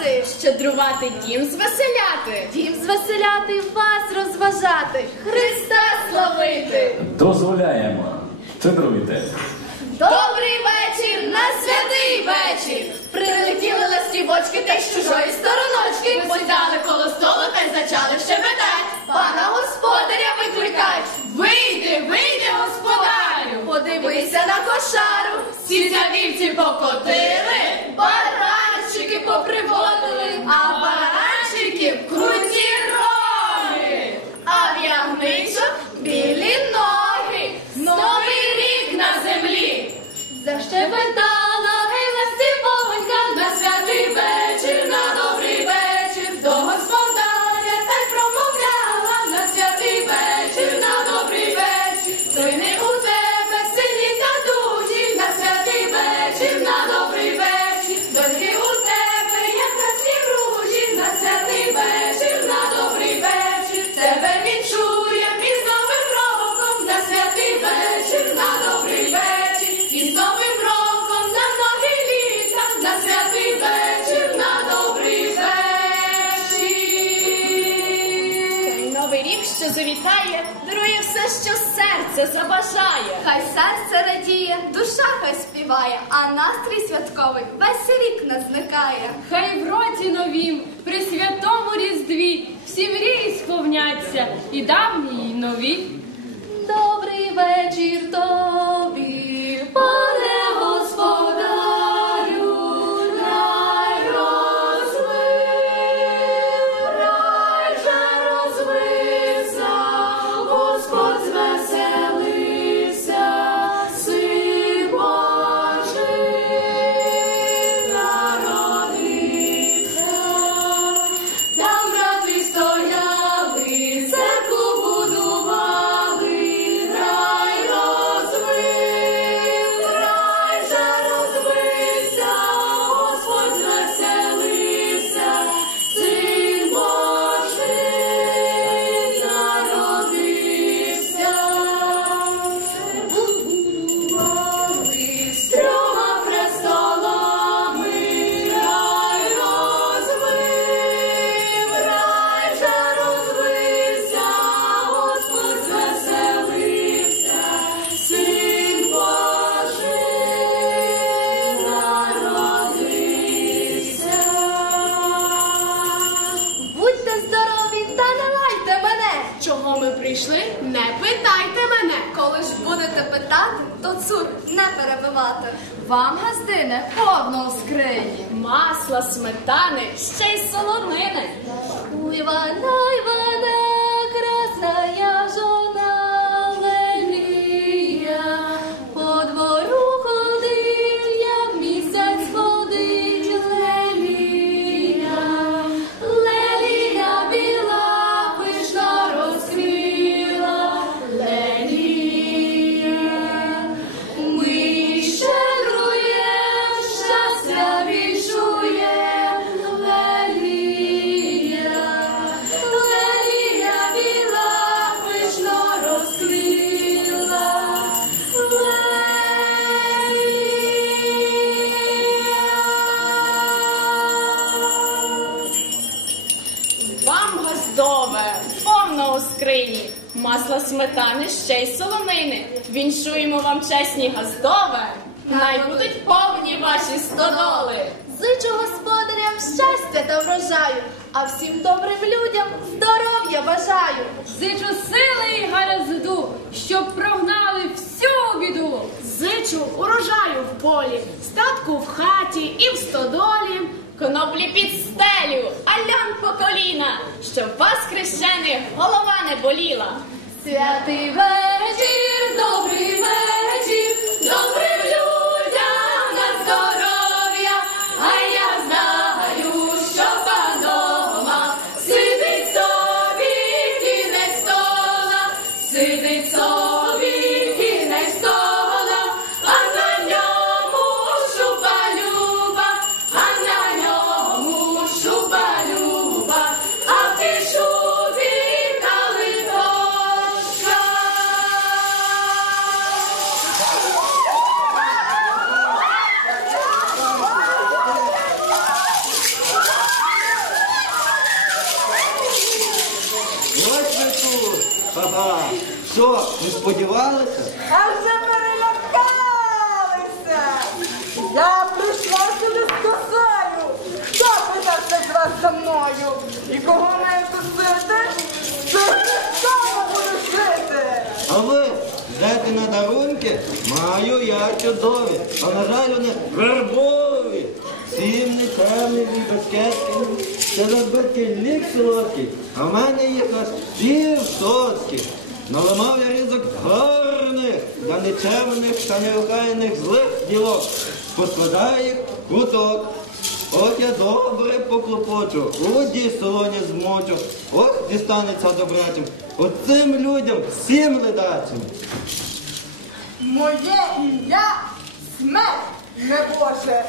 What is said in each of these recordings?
щедрувати? Щедрувати дім звеселяти. Дім звеселяти, вас розважати, Христа славити! Дозволяємо. Щедруйте. Добрий вечір, на святий вечір! Прилетіли ластівочки та з чужої стороночки, забажає. Хай серце радіє, душа хай співає, а настрій святковий весь рік не зникає. Хай в році новім, при святому різдві, всі мрії сповняться, і давні, і нові. Добрий вечір тобі, прийшли? Не питайте мене. Коли ж будете питати, то цур не перебивати. Вам, газдине, повно у скрині. Масла, сметани, ще й солонини. У Ивана, Ивана, сметани, ще й солонини. Віншуємо вам чесні газдове. Най будуть повні ваші стодоли. Зичу господарям щастя та врожаю, а всім добрим людям здоров'я бажаю. Зичу сили і гаразду, щоб прогнали всю біду. Зичу урожаю в полі, статку в хаті і в стодолі. Коноплі під стелю, а лям по коліна, щоб вас хрещених голова не боліла. Святий вечір, добрий вечір, добрим ждете на дарунки? Маю я чудові, а на жаль вони вербові. Всім не темні і. Це розбитий лік солодкий, а в мене їх аж пів сотки. Наламав я різок гарних, для нечемних та неохайних злих ділок. Поскладаю їх куток. От я добре поклопочу, воді солоні змочу, ох, дістанеться добрачим, оцим людям всім ледачим. Моє ім'я смерть не Боже.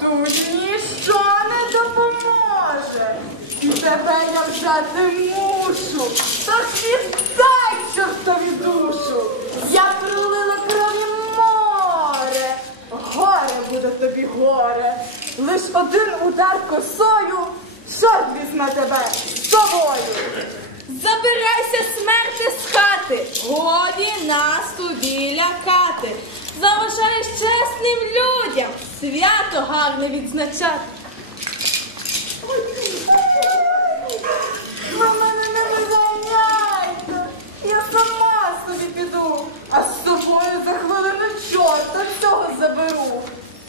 Тут ніщо не допоможе. І тебе я взяти мушу. Тож віддай чортові душу. Я пролила крові море. Горе буде тобі горе. Лиш один удар косою, чорт візьме тебе з собою. Забирайся смерти з хати, годі нас тобі лякати. Заважаєш чесним людям свято гарне відзначати. Ви мене не виганяйте. Я сама собі піду, а з собою за хвилину чорта цього заберу.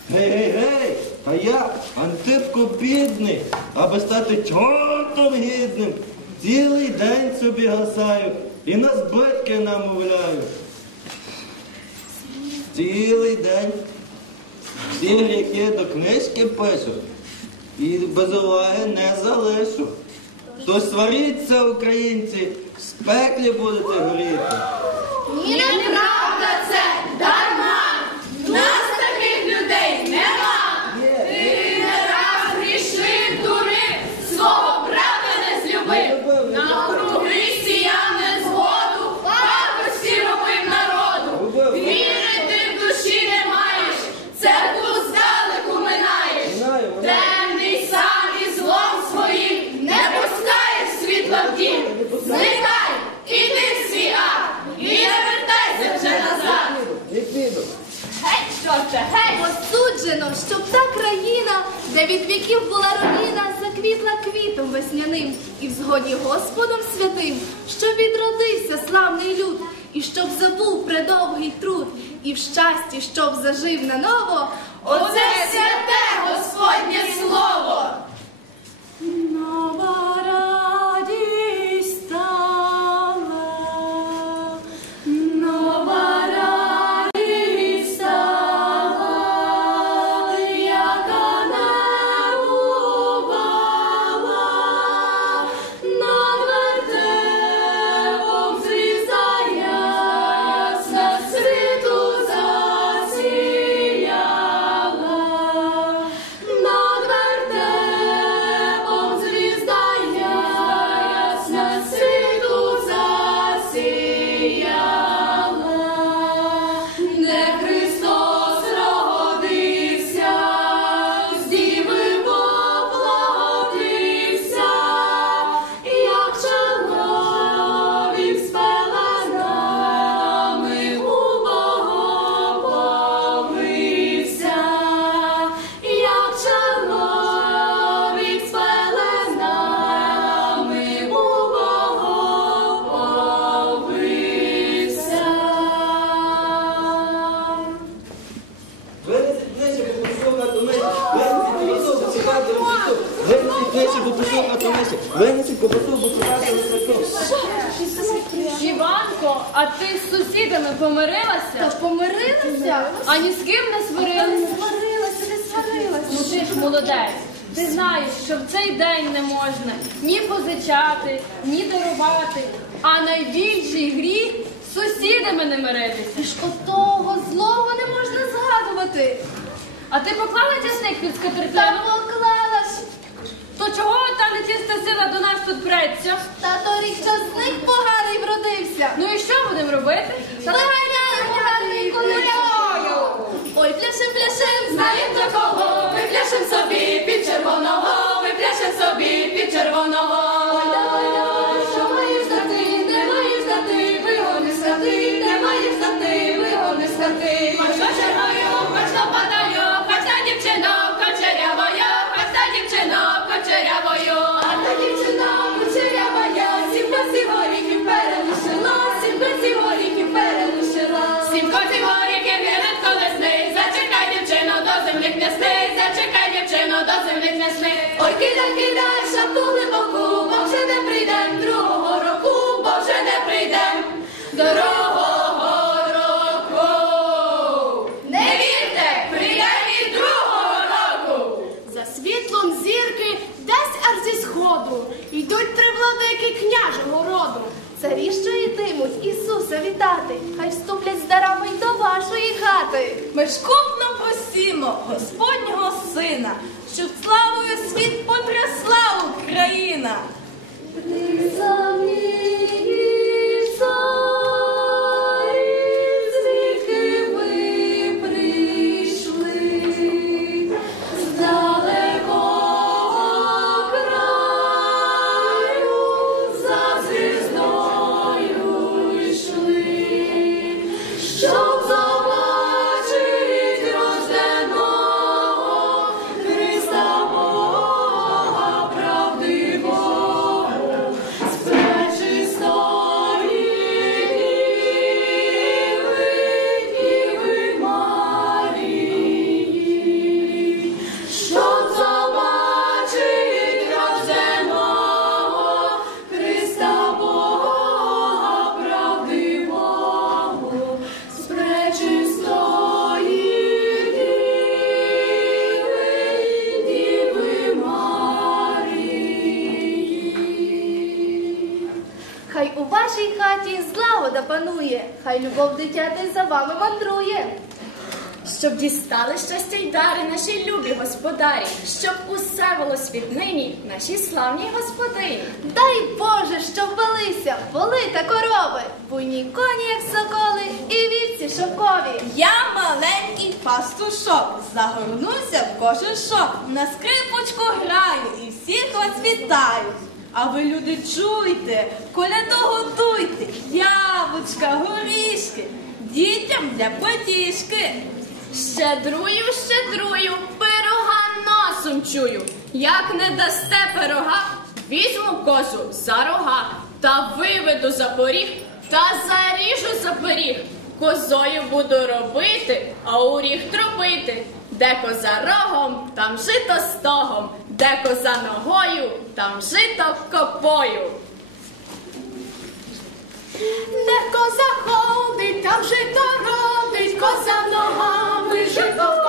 Гей, гей, гей, а я Антипко бідний, аби стати чортом гідним. Цілий день собі гасаю і на збитки намовляю. Цілий день всі гріхи до книжки пишу і без уваги не залишу. То сваріться, українці, в спеклі будете горіти. Ні, неправда це труд, і в щасті, щоб зажив наново, Оце святе Господнє слово! На тунель. Кобасу, бо. Іванко, а ти з сусідами помирилася? Помирилися? А ні з ким не сварилася? Сварилася, не сварилася. Ну ти ж молодець. Ти знаєш, що в цей день не можна ні позичати, ні дарувати. А найбільший гріх з сусідами не миритися. ж отого злого не можна згадувати. А ти поклала часник під скатертину? Чого та нечиста сила до нас тут преться? Та торік часник поганий вродився. Ну і що будемо робити? Поганий колесою. Ой, пляшем, пляшем, Знаєм до кого, випляшем собі під червоного, ми пляшем собі під червоного. Ой, давай, ой, хоч кочерявою. А та дівчина кучерявая, сім на горіхів перелишила, сім на горіхів Ісуса хай вступлять з дарами й до вашої хати. Ми шкупно просімо Господнього сина, щоб славою світ потрясла Україна. Дістали щастя й дари наші любі господарі, щоб усе було світнині нашій славній господині. Дай Боже, щоб велися воли та корови, буйні коні, як соколи, і вівці шовкові. Я маленький пастушок, загорнуся в кожен шок, на скрипочку граю і всіх вас вітаю. А ви, люди, чуйте, коляду готуйте, яблучка, горішки, дітям для потішки. Щедрую, щедрую, пирога носом чую. Як не дасте пирога, візьму козу за рога та виведу за поріг та заріжу за пиріг. Козою буду робити, а у ріг тропити. Де коза рогом, там жито стогом, де коза ногою, там жито копою. Де коза ходить, там жито родить, коза ногами, жито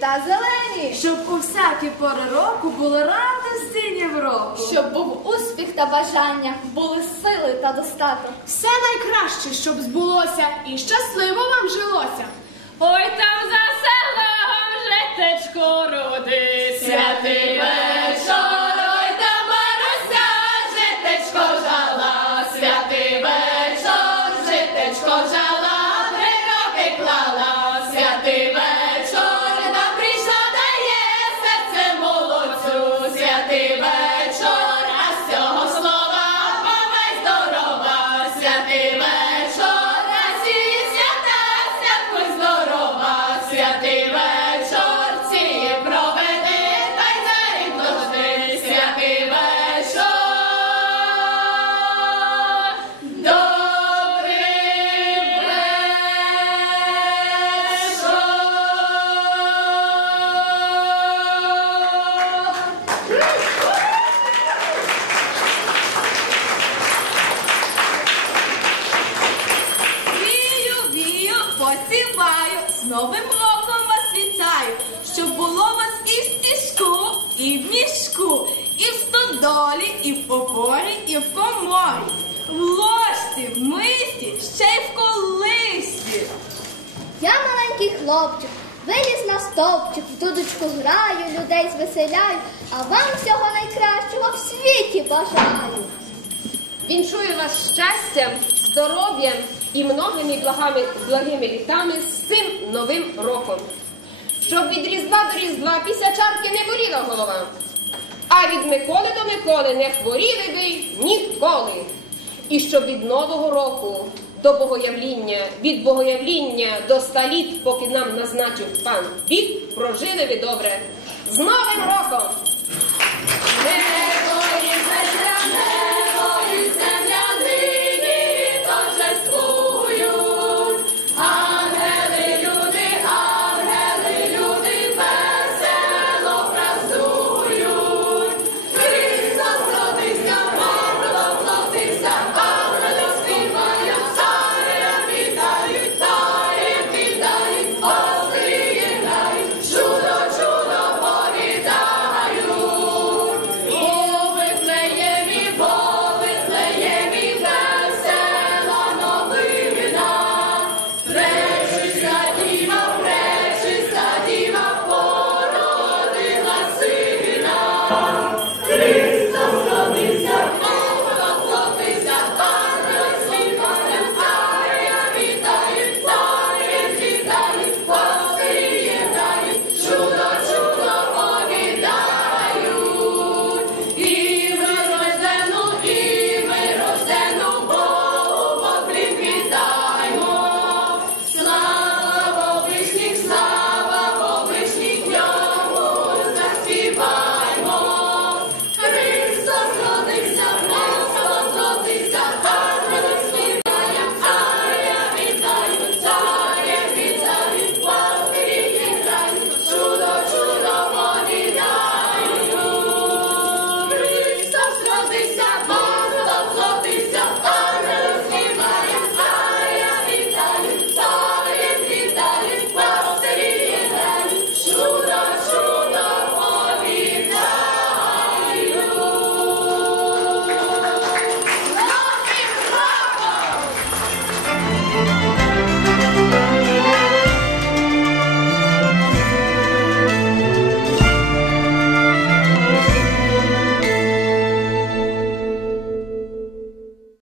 та зелені. Щоб у всякі пори року було радості ні в року. Щоб був успіх та бажання, були сили та достаток. Все найкраще, щоб збулося, і щасливо вам жилося. Ой, там за селом житечко родить. Святий хлопчик, виліз на стовпчик, в дудочку граю, людей звеселяю, а вам всього найкращого в світі бажаю. Віншую вас щастям, здоров'ям і многими благами, благими літами з цим новим роком. Щоб від Різдва до Різдва після чарки не боліла голова. А від Миколи до Миколи не хворіли ви ніколи. І щоб від Нового року до Богоявління, від Богоявління до ста літ, поки нам назначив пан вік, прожили ви добре. З Новим роком!